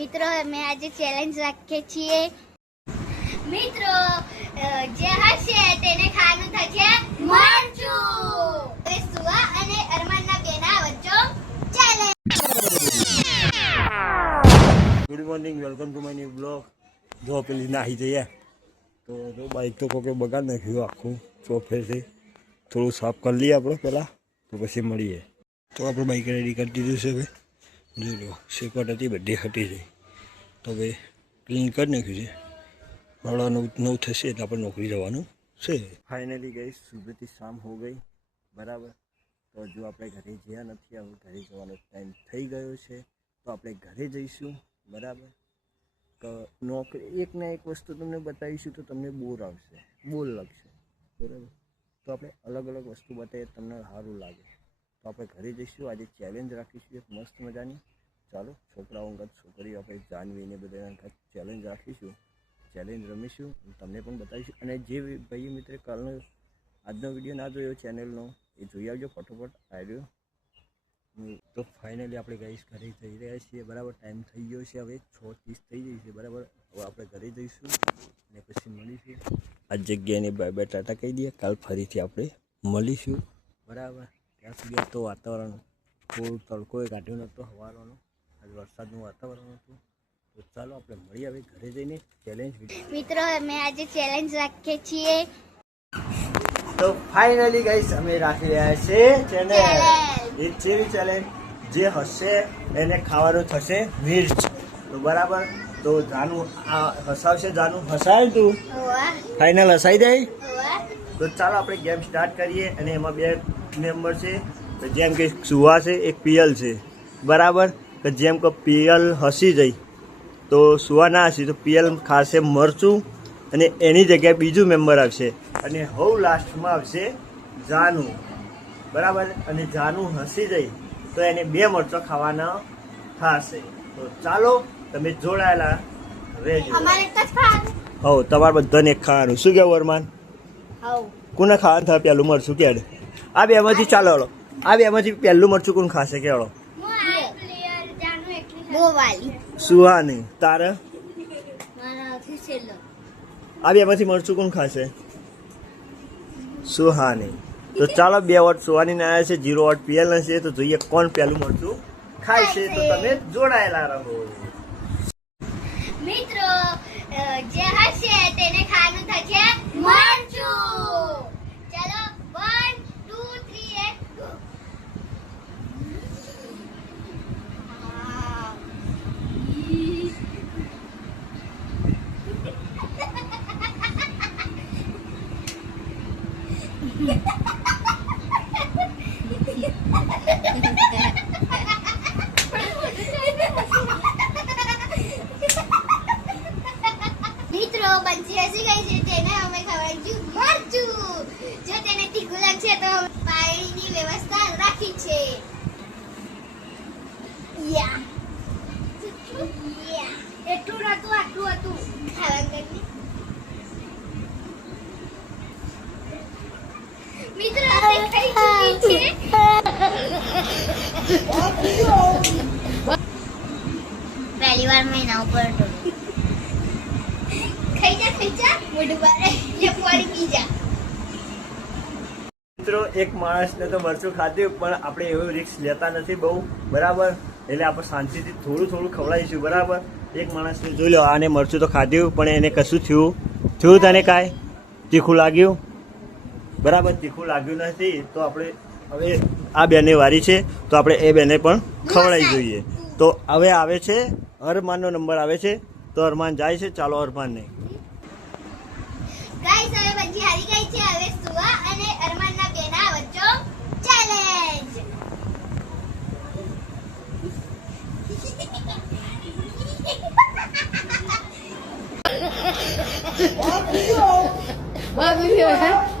મિત્રો અમે આજે ચેલેન્જ રાખીએ છીએ મિત્રો જે હશે તેને ખાવાનું થશે મરચું. હવે સુવા અને અરમાનના બેના વચ્ચે challenge. Good morning, welcome to my new blog. જો પેલી નાહી જઈએ તો જો બાઇક તો કોકે બગાડ નાખ્યું આખું ચોફેરથી. થોડું સાફ કરી લઈએ આપણે પહેલાં, તો પછી મળીએ. તો આપણે બાઇક રેડી કરી દીધું છે. હવે જોઈ લો, સેપટ હતી બધી હટી જાય. તો હવે ક્લીન કરી નાખ્યું છે. ભાડા 9 થશે એટલે આપણે નોકરી જવાનું છે. ફાઇનલી ગઈ સુબહથી શામ હો ગઈ, બરાબર. તો જો આપણે ઘરે ગયા નથી, હવે ઘરે જવાનો ટાઈમ થઈ ગયો છે. તો આપણે ઘરે જઈશું, બરાબર. તો નોકરી એક ને એક વસ્તુ તમને બતાવીશું તો તમને બોર આવશે, બોર લાગશે, બરાબર. તો આપણે અલગ અલગ વસ્તુ બતાવીએ તમને સારું લાગે. તો આપણે ઘરે જઈશું. આજે ચેલેન્જ રાખીશું એક મસ્ત મજાની. ચાલો છોકરાઓ અંગત છોકરીઓ આપણે જાનવીને બધા અંગત ચેલેન્જ રાખીશું, ચેલેન્જ રમીશું, તમને પણ બતાવીશું. અને જે ભાઈ મિત્ર કાલનો આજનો વિડીયો ના જોયો ચેનલનો એ જોઈ આવજો ફટોફટ આવ્યો. તો ફાઇનલી આપણે ગાઈસ ઘરે જઈ રહ્યા છીએ, બરાબર. ટાઈમ થઈ ગયો છે, હવે 6:30 થઈ ગઈ છે, બરાબર. હવે આપણે ઘરે જઈશું અને પછી મળીશું. આ જગ્યાને બાય બાય ટાટા કહી દઈએ. કાલ ફરીથી આપણે મળીશું, બરાબર. ત્યાં સુધી તો વાતાવરણ થોડું તડકોએ કાઢ્યો નહોતો સવારનો, આજે વરસાદનું વાતાવરણ હતું. તો ચાલો આપણે મળીએ હવે ઘરે જઈને ચેલેન્જ. મિત્રો અમે આજે ચેલેન્જ રાખીએ છીએ. તો ફાઇનલી ગાઈસ અમે રાખી રહ્યા છે ચેલેન્જ. એક જેવી ચેલેન્જ જે હશે એને ખાવાનું થશે મિર્ચ, તો બરાબર. તો જાનું આ હસાવશે, જાનું હસાય તું ફાઇનલ હસાઈ દે. તો ચાલો આપણે ગેમ સ્ટાર્ટ કરીએ. અને એમાં 2 મેમ્બર છે, જેમ કે સુવા છે, એક પિયલ છે, બરાબર. કે જેમ કે પિયલ હસી જાય તો સુવા ના હસી તો પિયલ ખાશે મરચું, અને એની જગ્યાએ બીજું મેમ્બર આવશે, અને હવ લાસ્ટમાં આવશે જાનું, બરાબર. અને જાનું હસી જાય તો એને 2 મરચો ખાવાના થશે. તો ચાલો તમે જોડાયેલા રહેજો. હવ તમારે બધાને ખાવાનું. શું કહેવું અરમાન? કોને ખાવાનું થાય પહેલું મરચું ક્યારે? આ 2માંથી ચાલો હળો, આ 2માંથી પહેલું મરચું કોણ ખાશે કે હળો? સુહાની. તારે આ 2માંથી મરચું કોણ ખાશે? સુહાની. તો ચાલો 2 વોટ સુહાની ના આવ્યા છે, 0 વોટ પિયલ છે. તો જોઈએ કોણ પહેલું મરચું ખાય છે. તો તમે જોડાયેલા રહો મિત્રો. જે હશે તેને ખાવાનું થશે મરચું. ચાલો 1 2 3 and go. મિત્રો બંસી હસી ગઈ છે, તેને અમે ખવડાવીશું મરચું. જો તેને તીખું લાગશે તો પાણીની વ્યવસ્થા રાખી છે. એટલું નતું, આટલું હતું ખાવાનું. મિત્રો ખાઈ ચૂકી છે. પહેલી વાર મહિના ઉપર ખાઈ જા મોઢું બારે લે પાણી પી જા. મિત્રો એક માણસને તો મરચું ખાધું, પણ આપણે એવું રિસ્ક લેતા નથી બહુ, બરાબર. એટલે આપણે શાંતિથી થોડું થોડું ખવડાવીશું, બરાબર. એક માણસને જોઈ લો, આને મરચું તો ખાધું પણ એને કશું થયું તને કાંઈ તીખું લાગ્યું? બરાબર, તીખું લાગ્યું નથી. તો આપણે હવે આ બેને વારી છે, તો આપણે એ બેને પણ ખવડાવી જોઈએ. તો હવે આવે છે અરમાનનો નંબર આવે છે, તો અરમાન જાય છે. ચાલો અરમાનને. ગાઈસ હવે બંજી હારી ગઈ છે. હવે સુવા અને અરમાનના બેના વચ્ચે challenge.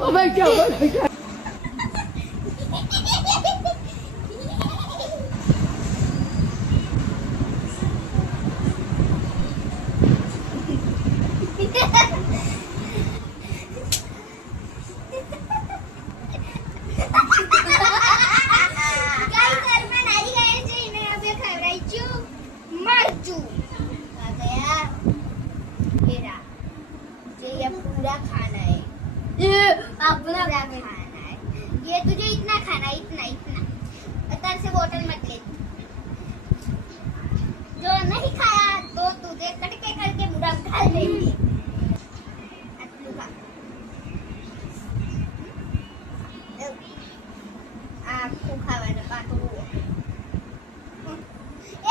Oh my God! Guys Armaan હારી ગયા છે, એને હવે ખવડાવીશું મરચું. ગરમ ખાઈ લઈ. આટલું ખા. આખું ખાવાનું પાછું.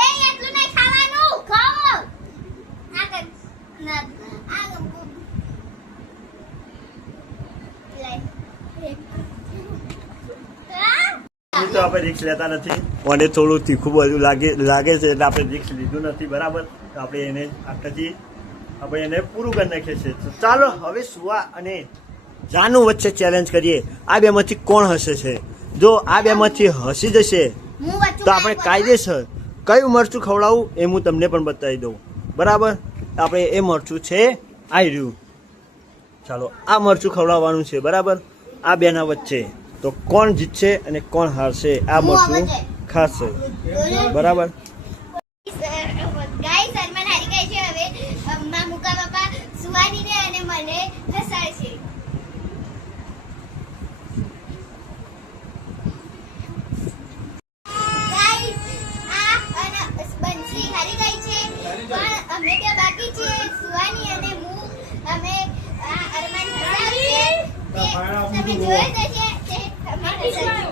એ એટલું નહીં ખાવાનું. ખાઓ. આ કર. ના આ તો આપણે રિક્સ લેતા નથી. મને થોડું તીખું બધું લાગે છે એટલે આપણે રિક્સ લીધું નથી. બરાબર, તો આપણે એને આટલાથી આપણે એને પૂરું કરી નાખીએ છીએ. તો ચાલો હવે સુવા અને જાનુ વચ્ચે ચેલેન્જ કરીએ. આ બેમાંથી કોણ હસે છે? જો આ બેમાંથી હસી જશે તો આપણે કાયદેસર કયું મરચું ખવડાવું એ હું તમને પણ બતાવી દઉં. બરાબર, આપણે એ મરચું છે આ રહ્યું. ચાલો આ મરચું ખવડાવવાનું છે. બરાબર, આ બેના વચ્ચે તો કોણ જીતશે અને કોણ હારશે આ મરચું ખાશે. બરાબર, ગાઈસ અરમાન હારી ગઈ છે. હવે મુકા બાપા સુવાનીને અને મને હસાડશે. ગાઈસ આ અને બંસી હારી ગઈ છે, પણ અમે ત્યાં બાકી છે સુવાની અને હું. અમે આ અરમાન હસાવશે તે તમે જોઈ જશે તે અમે હસાવશે.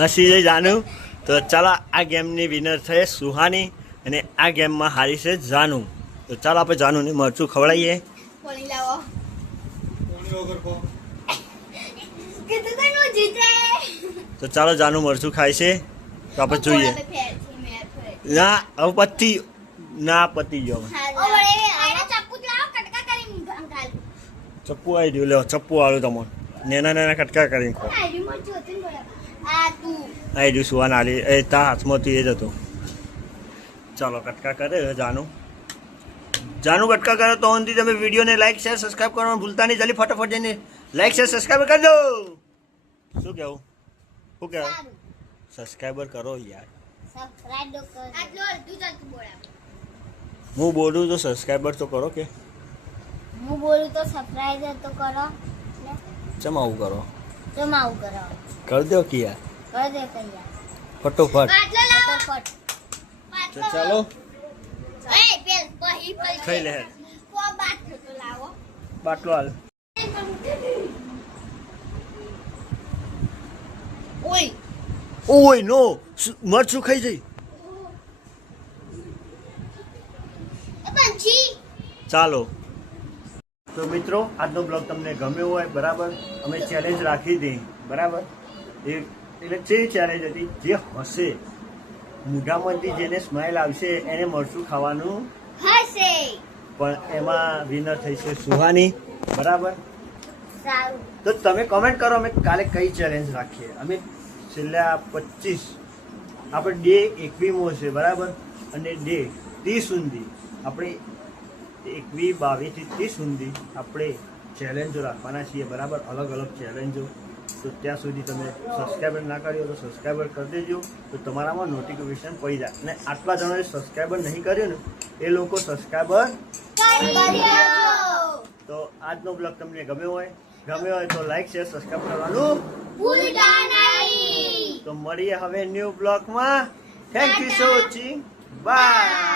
હસી જઈ જાનુ. તો ચાલો આ ગેમની વિનર છે સુહાની અને આ ગેમમાં હારી છે જાનુ. તો ચાલો આપણે જાનુને મરચું ખવડાવીએ. પોણી લાવો. કીધું તો નું જીતે. તો ચાલો જાનુ મરચું ખાય છે તો આપણે જોઈએ. ના હવે પતી ના પતી ગયો. ચપ્પુ આવી ગયું. લ્યો ચપ્પુ આવ્યું તમને. નેના નેના કટકા કરીને ખો. આવી ગયું સુવાન આલી એ તા હાથમાંથી એ જ હતો. ચાલો કટકા કરે જાનુ. જાનુ કટકા કરો તો ઓનથી તમે વિડીયોને લાઈક શેર સબસ્ક્રાઈબ કરવાનું ભૂલતા નહીં. જલ્દી ફટાફટ જઈને લાઈક શેર સબસ્ક્રાઈબ કરી દો. શું કહેવું? શું કહેવું? સબસ્ક્રાઈબર કરો યાર. હું બોલું તો સબસ્ક્રાઈબર તો કરો કે હું બોલું તો સબસ્ક્રાઇબ તો કરો. ચમ આવું કરો? ચમ આવું કરો? કરી દો કે યાર કર દે કૈયા ફટોફટ. ફટાફટ. તો ચાલો એ પેલ પહી પહી ખાઈ લે. કો બાત તો લાવો. બાટલો હાલ. ઓય ઓય નો મરચું ખાઈ જઈ. એ પંછી. ચાલો તો મિત્રો આજનો બ્લોગ તમને ગમ્યો હોય. બરાબર, અમે ચેલેન્જ રાખી હતી. બરાબર, એટલે જે ચેલેન્જ હતી જે હશે મોઢામાંથી જેને સ્માઇલ આવશે એને મરચું ખાવાનું હશે. પણ એમાં વિનર થઈ છે સુહાની. બરાબર, સારું. તો તમે કમેન્ટ કરો અમે કાલે કઈ ચેલેન્જ રાખીએ. અમે છેલ્લા 25 આપણે ડે 21મો છે. બરાબર, અને ડે 30 સુધી આપણે 21, 22 થી 30 સુધી આપણે ચેલેન્જો રાખવાના છીએ. બરાબર, અલગ અલગ ચેલેન્જો. તો ત્યાં સુધી તમે સબસ્ક્રાઈબર ના કર્યો તો સબસ્ક્રાઈબર કરી દેજો. તો તમારામાં નોટિફિકેશન પડી જાય. અને આટલા જણાએ સબસ્ક્રાઈબર નહીં કર્યું ને એ લોકો સબસ્ક્રાઈબર કરી દેજો. તો આજનો બ્લોગ તમને ગમ્યો હોય તો લાઈક શેર સબસ્ક્રાઈબ કરવાનું ભૂલતા નહીં. તો મળીએ હવે ન્યૂ બ્લોગમાં. Thank you so watching. By.